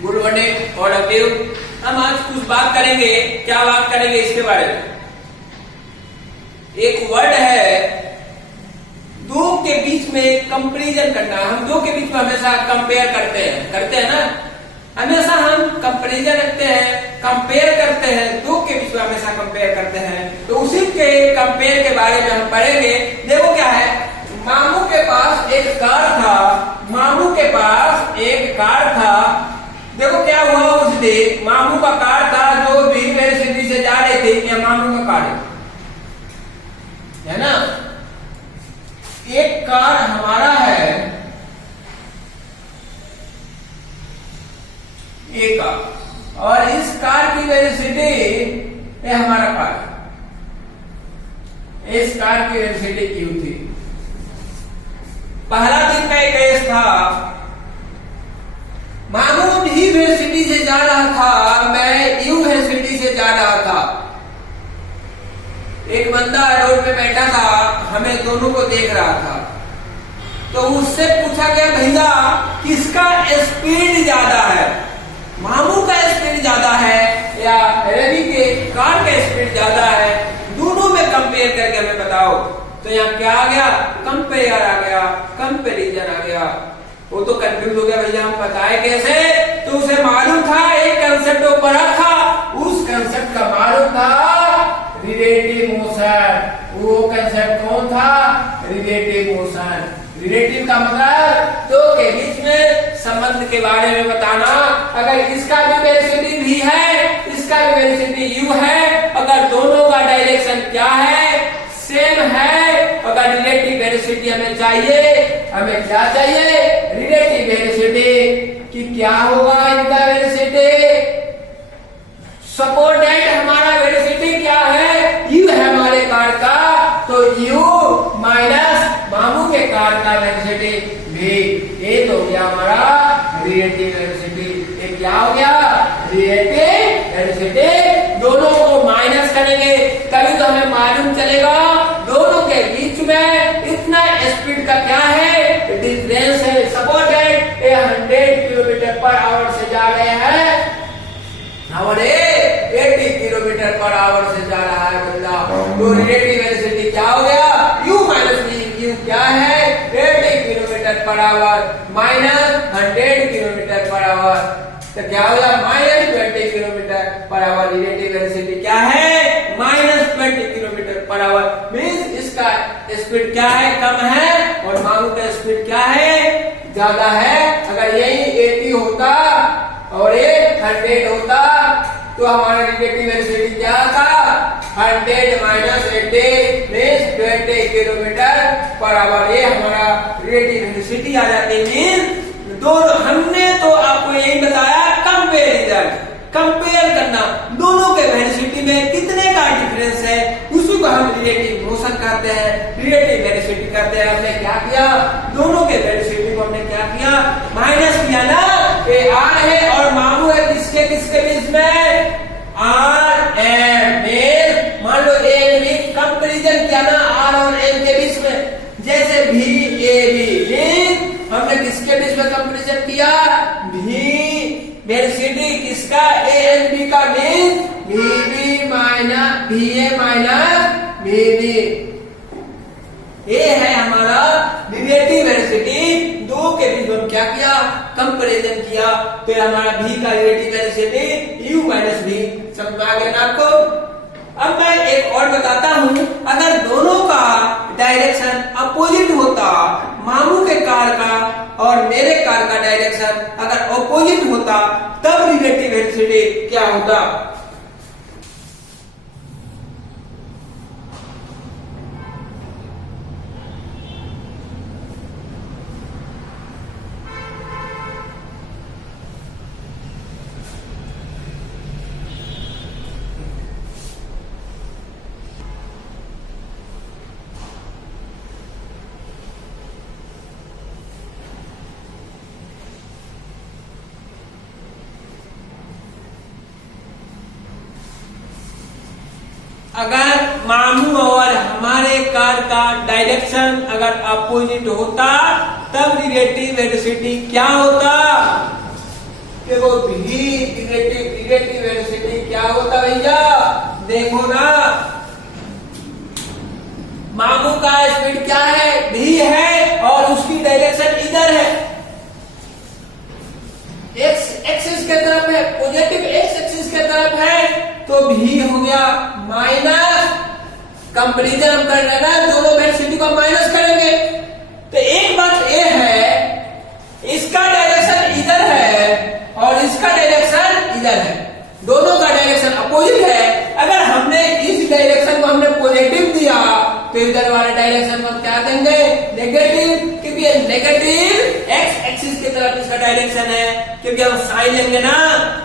Good morning और अभी हम आज कुछ बात करेंगे। क्या बात करेंगे इसके बारे में? एक वर्ड है दो के बीच में कंपैरिजन करना। हम दो के बीच में हमेशा कंपेयर करते हैं ना। हमेशा हम कंपैरिजन रखते हैं, कंपेयर करते हैं, दो के बीच में हमेशा कंपेयर करते हैं। तो उसी के कंपेयर के बारे में हम पढ़ेंगे। देखो क्या है, मामू के पास एक कार था। मामू के पास एक कार था। देखो क्या हुआ उस दिन, मामू का कार था जो भीड़ सिटी से जा रहे थे। ये मामू का कार है ना। एक कार हमारा है, एक कार, और इस कार की वेलोसिटी ये हमारा कार, इस कार की वेलोसिटी क्यू थी। पहला दिन का एक केस था, मामू भी वेलोसिटी से जा रहा था, मैं यू वेलोसिटी से जा रहा था। एक बंदा रोड पे बैठा था, हमें दोनों को देख रहा था। तो उससे पूछा गया, भैया किसका स्पीड ज्यादा है, मामू का स्पीड ज्यादा है या रवि के कार का स्पीड ज्यादा है? दोनों में कंपेयर करके हमें बताओ। तो यहाँ क्या आ गया? कंपेयर आ गया, कंपेरिजन आ गया। वो तो कंफ्यूज हो गया, भैया हम बताए कैसे? तो उसे मालूम था, एक कंसेप्ट वो पढ़ा था, उस कंसेप्ट का मालूम था रिलेटिव मोशन। वो कंसेप्ट कौन था? Relative motion. रिलेटिव का मतलब दो के बीच में संबंध के बारे में बताना। अगर इसका भी वेलोसिटी v है, इसका भी वेलोसिटी u है, अगर दोनों का डायरेक्शन क्या है? सेम है। अगर रिलेटिव वेलोसिटी हमें चाहिए, हमें क्या चाहिए? रिलेटिव वेलोसिटी कि क्या होगा इनका वेलोसिटी। सपोज दैट हमारा वेलोसिटी क्या है? u है हमारे कार का, तो u माइनस मामू के कार का वेलोसिटी v। ये तो हो गया हमारा रिलेटिव वेलोसिटी। ये क्या हो गया? Relative velocity. दोनों को माइनस करेंगे तभी तो हमें मालूम चलेगा दोनों के बीच में इतना स्पीड का क्या है, डिफरेंस है। Suppose that 100 kilometre per hour से जा रहे हैं, हमारे 80 किलोमीटर पर आवर से जा रहा है बंदा। तो रिलेटिव वेलोसिटी क्या हो गया? u minus v। u क्या है? 80 kilometre per hour minus 100 kilometre per hour. तो क्या हो गया? Minus 20 kilometre per hour. Relative velocity क्या है? Minus 20 kilometre per hour. Means इसका स्पीड क्या है? कम है, और मामू का स्पीड क्या है? ज्यादा है। अगर यही 80 होता और ये 100 होता तो हमारा रिलेटिव वेलोसिटी क्या था? 100 minus 80 means 20 kilometre per hour. ये हमारा रिलेटिव वेलोसिटी आ जाती है। दोनों हमने तो आपको यही बताया, कंपेरिजन, कंपेयर करना दोनों के वेलोसिटी में कितने का डिफरेंस है, उसी को हम रिलेटिव मोशन कहते हैं, रिलेटिव वेलोसिटी कहते हैं। हमने क्या किया? दोनों के वेलोसिटी को हमने क्या किया? माइनस किया ना। ये आर है और मामू है, किसके किसके बीच में? आर एम में। मान लो ए एंड बी कंपैरिजन किया ना आर और एम के बीच में, जैसे भी ए बी, हमने किसके बीच में कंपैरिजन किया? भी वेलोसिटी किसका? ए एंड बी का mean V B minus V A minus V B. ये है हमारा रिलेटिव वेलोसिटी। दो के बीच में क्या किया? कंपैरिजन किया। तो हमारा v का relative velocity u minus v। समझ में आ गया ना आपको? अब मैं एक और बताता हूं, अगर दोनों का डायरेक्शन अपोजिट होता, मामू के कार का और मेरे कार का डायरेक्शन अगर अपोजिट होता, तब रिलेटिव वेलोसिटी क्या होता? अगर मामू और हमारे कार का डायरेक्शन अगर अपोजिट होता, तब रिलेटिव वेलोसिटी क्या होता? देखो भी निगेटिव वेलोसिटी क्या होता भैया, देखो ना मामू का स्पीड क्या है, भी है और उसकी डायरेक्शन इधर है, एक्स एक्सिस के तरफ है, पॉजिटिव एक्स एक्सिस के तरफ है, तो भी हो गया माइनस, कंपेरिजन हम कर रहे हैं ना, दोनों वेलोसिटी को माइनस करेंगे। तो एक बात ये है, इसका डायरेक्शन इधर है और इसका डायरेक्शन इधर है, दोनों का डायरेक्शन अपोजिट है। अगर हमने इस डायरेक्शन को हमने पॉजिटिव दिया तो इधर वाले डायरेक्शन को हम क्या देंगे, नेगेटिव, क्योंकि ये नेगेटिव एक्स एक्सिस की तरफ इसका डायरेक्शन है, क्योंकि हम साइन लेंगे ना,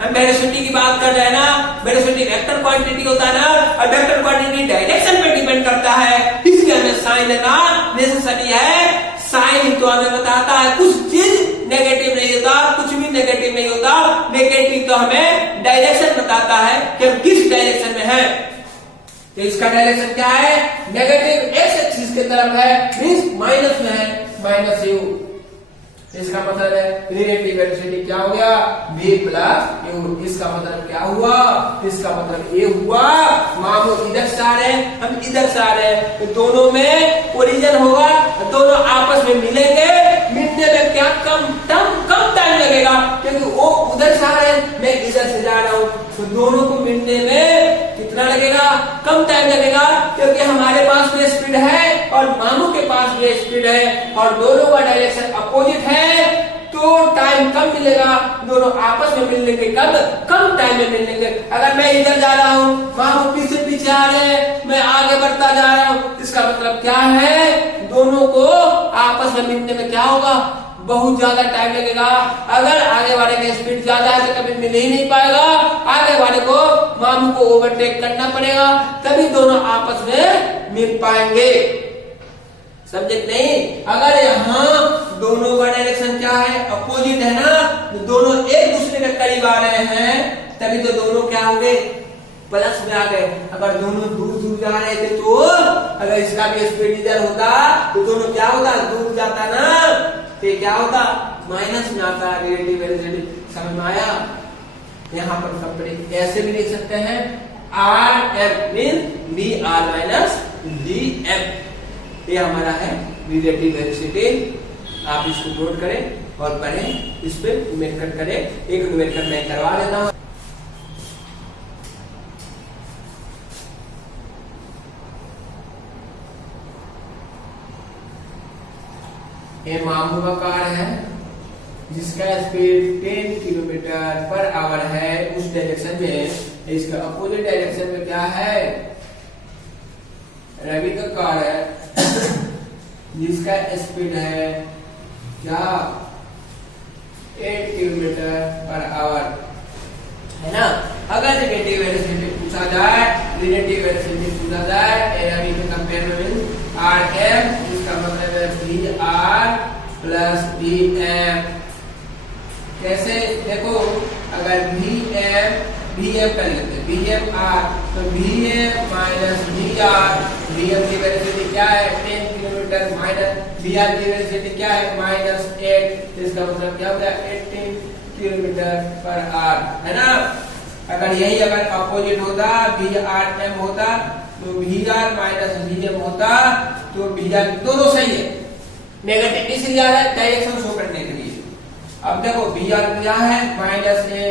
हम वेलोसिटी की बात कर रहे हैं ना, वेलोसिटी वेक्टर क्वांटिटी होता है ना, और वेक्टर क्वांटिटी डायरेक्शन पे डिपेंड करता है, इसलिए हमें साइन लेना नेसेसरी है। साइन तो हमें बताता है कुछ चीज नेगेटिव नहीं होता, कुछ भी नेगेटिव नहीं होता, नेगेटिव तो हमें डायरेक्शन बताता है कि हम किस डायरेक्शन में है। तो इसका डायरेक्शन क्या है, नेगेटिव एक्स एक्सिस की तरफ है, मींस माइनस में है, माइनस यू। इसका मतलब है रिलेटिव वेलोसिटी क्या हो गया, v प्लस यू। इसका मतलब क्या हुआ, इसका मतलब ये हुआ मामू इधर से आ रहे हैं, हम इधर से आ रहे हैं, तो दोनों में कोलिजन होगा, दोनों आपस में मिलेंगे, मिलने में क्या कम टाइम लगेगा, क्योंकि वो उधर से आ रहे हैं, मैं इधर से जा रहा हूँ, तो दोनों को मिलने में कितना लगेगा, कम टाइम लगेगा, क्योंकि हमारे पास भी स्पीड है और मामू के पास भी स्पीड है और दोनों का डायरेक्शन अपोजिट है, तो टाइम कम मिलेगा, दोनों आपस में मिलने के कम टाइम में मिलेंगे। अगर मैं इधर जा रहा हूँ, मामू पीछे आ रहे हैं, मैं आगे बढ़ता जा रहा हूँ, इसका मतलब क्या है, दोनों को आपस में मिलने में क्या होगा, बहुत ज्यादा टाइम लगेगा। अगर आगे वाले की स्पीड ज्यादा है तो कभी मिल ही नहीं पाएगा, आगे वाले को मामू को ओवरटेक करना पड़ेगा, तभी दोनों आपस में मिल पाएंगे। समझे कि नहीं? अगर यहाँ दोनों का डायरेक्शन क्या है, अपोजिट है ना, तो दोनों एक दूसरे के करीब आ रहे हैं, तभी तो दोनों क्या हो गए, प्लस में आ गए। अगर दोनों दूर दूर जा रहे थे तो अगर इसका भी स्पीड इधर होता तो दोनों क्या होता, दूर जाता ना, तो क्या होता, माइनस में आता रिलेटिव वेलोसिटी। समझ में आया? यहाँ पर कंपेयर ऐसे भी लिख सकते हैं, R F mean V R minus D F, ये हमारा है रिलेटिव वेलोसिटी। आप इसको नोट करें और पढ़ें, इस पे न्यूमेरिकल करें, एक न्यूमेरिकल मैं करवा देता हूँ। ये मामू का कार है जिसका स्पीड 10 किलोमीटर पर आवर है, उस डायरेक्शन में, इसका अपोजिट डायरेक्शन में क्या है, रवि का कार है जिसका स्पीड है क्या, 8 किलोमीटर पर आवर, है ना। अगर रिलेटिव वेलोसिटी पूछा जाए, रिलेटिव वेलोसिटी पूछा जाए रवि के कंपेयर में आर एम, इसका मतलब है V R plus V M. कैसे देखो, अगर वी एम कर लेते हैं, वी एम आर, तो V M minus V R, V M की वेलोसिटी क्या है 10 किलोमीटर, माइनस वी आर की वेलोसिटी क्या है माइनस 8, इसका मतलब क्या हो गया 18 किलोमीटर पर आवर, है ना। अगर यही अगर अपोजिट होता, वी आर एम होता, तो V R minus V M होता, तो वी आर दोनों सही है, नेगेटिव इसलिए आ रहा है डायरेक्शन शो करने के लिए। अब देखो वी आर क्या है माइनस ए,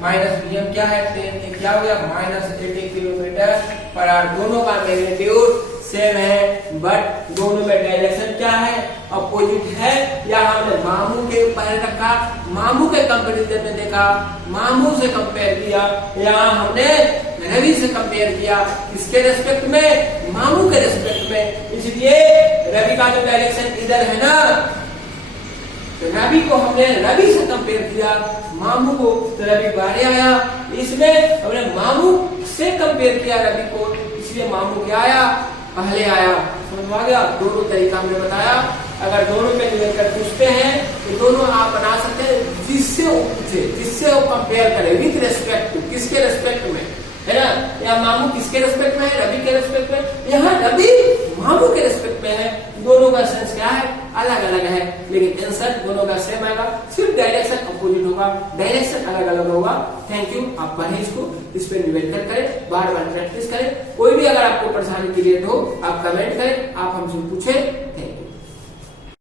माइनस वी एम क्या है 10, क्या हो गया माइनस 80 किलोमीटर पर आवर। दोनों का मैग्नीट्यूड सेम है, बट दोनों में डायरेक्शन क्या है, अपोजिट है। या हमने मामू के पहले रखा, मामू के कंपैरिजन में देखा, मामू से कंपेयर किया, यहाँ हमने रवि से कंपेयर किया, किसके रेस्पेक्ट में, मामू के रेस्पेक्ट में। इसलिए रवि का जो डायरेक्शन इधर है ना, तो रवि को हमने रवि से कंपेयर किया, मामू को, तो रवि बारे आया। इसमें हमने मामू से कंपेयर किया रवि को, इसलिए मामू क्या आया, पहले आया। समझ में आ गया? दोनों तरीका हमने बताया। अगर दोनों पे लेकर पूछते हैं तो दोनों आप बना सकते हैं, जिससे वो पूछे, जिससे वो कंपेयर करे विथ रेस्पेक्ट टू, किसके रेस्पेक्ट में, है ना। यहाँ मामू किसके रेस्पेक्ट में है, रवि के रेस्पेक्ट में, यहाँ रवि मामू के रेस्पेक्ट में है। दोनों का सेंस क्या है, अलग अलग है, लेकिन आंसर दोनों का सेम आएगा, सिर्फ डायरेक्शन अपोजिट होगा, डायरेक्शन अलग अलग होगा। Thank you. आप पढ़ें इसको, इस पर निवेदन करें, बार बार प्रैक्टिस करें। कोई भी अगर आपको परेशानी क्रिएट हो आप कमेंट करें, आप हमसे पूछें।